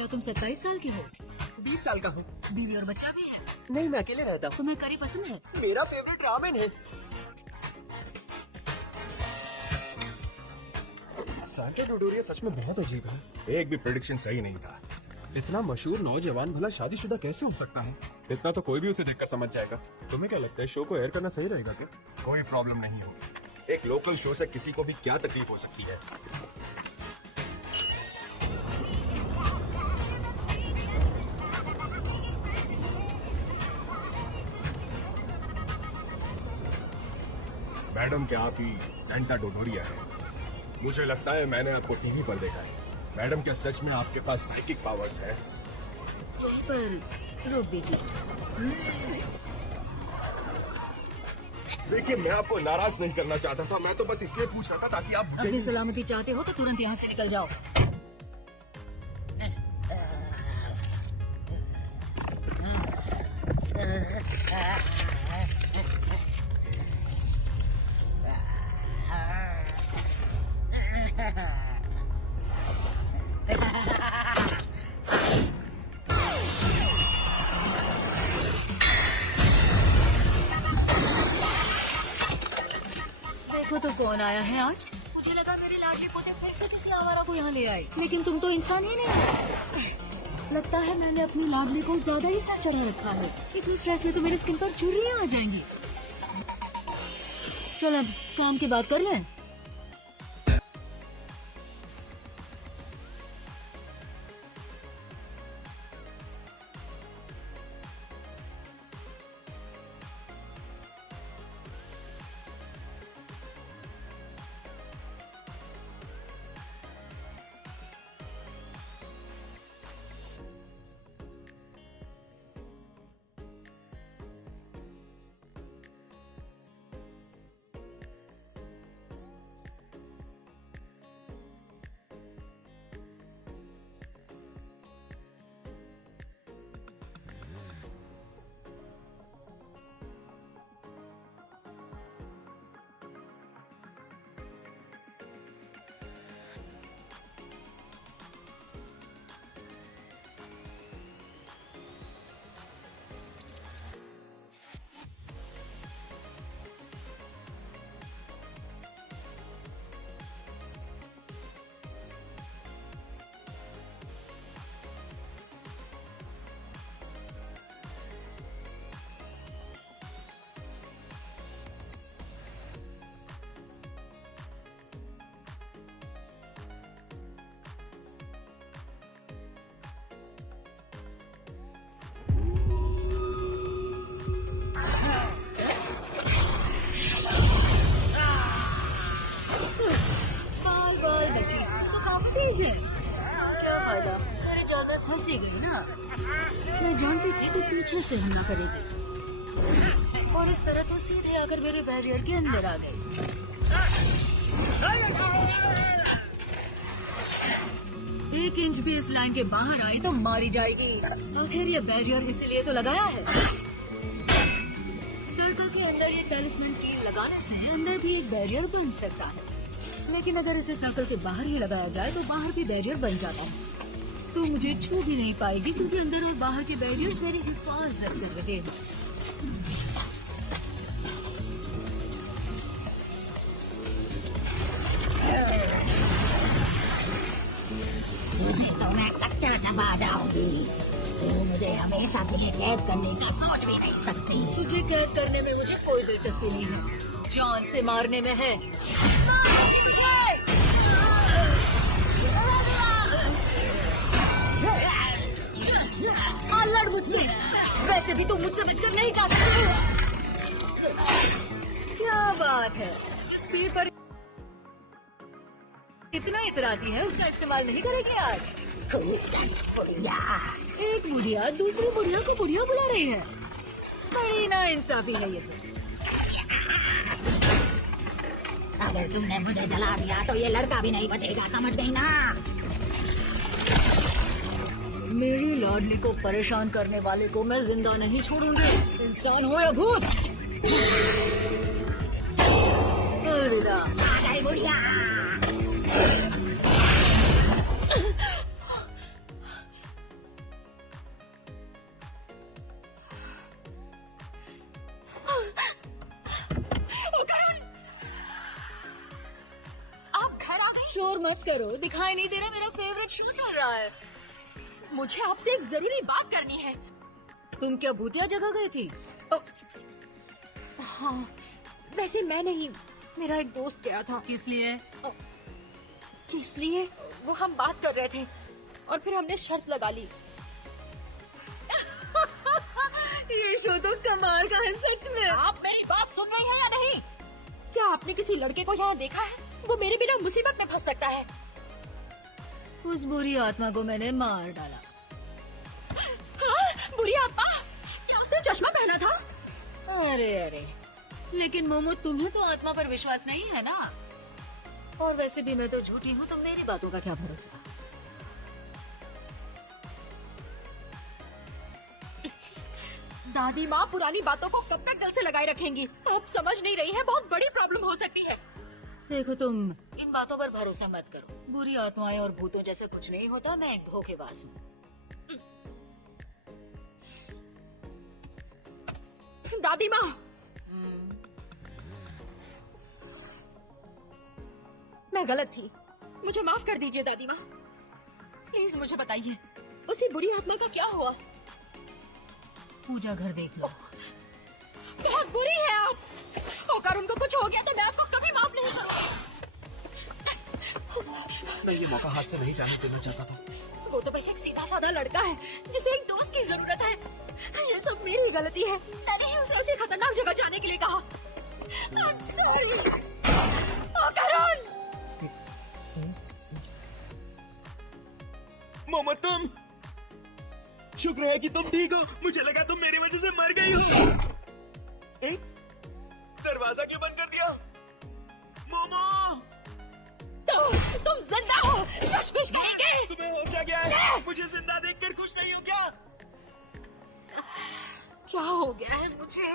क्या तुम 27 साल की हो? 20 साल का हूँ। बीवी और बच्चा भी है? नहीं, मैं अकेले रहता हूँ। तुम्हें करी पसंद है? मेरा फेवरेट रामेन है। सांता डोडोरिया सच में बहुत अजीब है। एक भी प्रेडिक्शन सही नहीं था। इतना मशहूर नौजवान भला शादीशुदा कैसे हो सकता है? इतना तो कोई भी उसे देखकर समझ जाएगा। तुम्हें क्या लगता है शो को एयर करना सही रहेगा क्या? कोई प्रॉब्लम नहीं होगी। एक लोकल शो से किसी को भी क्या तकलीफ हो सकती है। मैडम, क्या आप ही सेंटा डोडोरिया है? मुझे लगता है मैंने आपको टीवी पर देखा है। मैडम, क्या सच में आपके पास साइकिक पावर्स है? यहीं पर रोक दीजिए। देखिए, मैं आपको नाराज नहीं करना चाहता था। मैं तो बस इसलिए पूछ रहा था ताकि आप मुझे अपनी सलामती चाहते हो तो तुरंत यहाँ से निकल जाओ। देखो तो कौन आया है आज। मुझे लगा मेरे लाडले पोते फिर से किसी आवारा को यहाँ ले आए, लेकिन तुम तो इंसान ही नहीं। लगता है मैंने अपनी लाडली को ज्यादा ही सर चढ़ा रखा है। इतनी स्ट्रेस में तो मेरे स्किन पर झुर्रियाँ आ जाएंगी। चल अब काम की बात कर लें। क्या फायदा, मेरी जानवर फंस ही गई ना। मैं जानती थी कि पीछे से हमला करेगी और इस तरह तो सीधे आकर मेरे बैरियर के अंदर आ गई। एक इंच भी इस लाइन के बाहर आई तो मारी जाएगी। आखिर ये बैरियर इसीलिए तो लगाया है। सर्कल के अंदर ये टेलिस्मैन कील लगाने से अंदर भी एक बैरियर बन सकता है, लेकिन अगर इसे सर्कल के बाहर ही लगाया जाए तो बाहर भी बैरियर बन जाता है। तो मुझे छू भी नहीं पाएगी क्योंकि अंदर और बाहर के बैरियर्स मेरी हिफाजत कर रहे हैं। मुझे तो मैं कच्चा चबा जाऊंगी। तो मुझे हमेशा के लिए कैद करने का सोच भी नहीं सकती। तुझे कैद करने में मुझे कोई दिलचस्पी नहीं है, जान से मारने में है। लड़ मुझसे, वैसे भी तुम मुझसे बचकर नहीं जा सकती। क्या बात है, जिस स्पीड पर इतना इतराती है उसका इस्तेमाल नहीं करेगी आज। बुढ़िया, एक बुढ़िया दूसरी बुढ़िया को बुढ़िया बुला रही है। बड़ी ना इंसाफी है ये तो। अगर तुमने मुझे जला दिया तो ये लड़का भी नहीं बचेगा, समझ गई ना? मेरी लाडली को परेशान करने वाले को मैं जिंदा नहीं छोड़ूंगी, इंसान हो या भूत। अलविदा। आ गई बुढ़िया। शोर मत करो, दिखाई नहीं दे रहा मेरा फेवरेट शो चल रहा है। मुझे आपसे एक जरूरी बात करनी है। तुम क्या भूतिया जगह गई थी? हाँ, वैसे मैं नहीं, मेरा एक दोस्त गया था। किस लिए? किस लिए? वो हम बात कर रहे थे और फिर हमने शर्त लगा ली। ये शो तो कमाल का है सच में। आप मेरी बात सुन रही हैं या नहीं? क्या आपने किसी लड़के को यहाँ देखा है? वो मेरे बिना मुसीबत में फंस सकता है। उस बुरी आत्मा को मैंने मार डाला। हाँ, बुरी आत्मा? क्या उसने चश्मा पहना था? अरे अरे, लेकिन मोमो तुम्हें तो आत्मा पर विश्वास नहीं है ना? और वैसे भी मैं तो झूठी हूँ, तो मेरी बातों का क्या भरोसा। दादी माँ पुरानी बातों को कब तक दिल से लगाए रखेंगी? आप समझ नहीं रही है, बहुत बड़ी प्रॉब्लम हो सकती है। देखो, तुम इन बातों पर भरोसा मत करो। बुरी आत्माएं और भूतों जैसे कुछ नहीं होता। मैं एक धोखेबाज हूँ। दादी माँ, मैं गलत थी, मुझे माफ कर दीजिए दादी माँ। प्लीज मुझे बताइए, उसी बुरी आत्मा का क्या हुआ? पूजा घर देख लो। बहुत बुरी है आप। अगर उनको कुछ हो गया तो मैं आपको कभी माफ नहीं करूंगी। मैं ये मौका हाथ से नहीं जाने देना चाहता था। वो तो बस एक सीधा साधा लड़का है जिसे एक दोस्त की जरूरत है। ये सब मेरी ही गलती है। मैंने ही उसे ऐसी खतरनाक जगह जाने के लिए कहा। I'm sorry। करण! मोमो, तुम शुक्र है कि तुम ठीक हो। मुझे लगा तुम मेरी वजह से मर गई हो। दरवाजा क्यों बंद कर दिया? मोमो, तुम जिंदा हो, चश्मिश कहेंगे। तुम्हें हो क्या गया है? मुझे जिंदा देखकर खुश नहीं हो क्या? क्या हो गया है मुझे?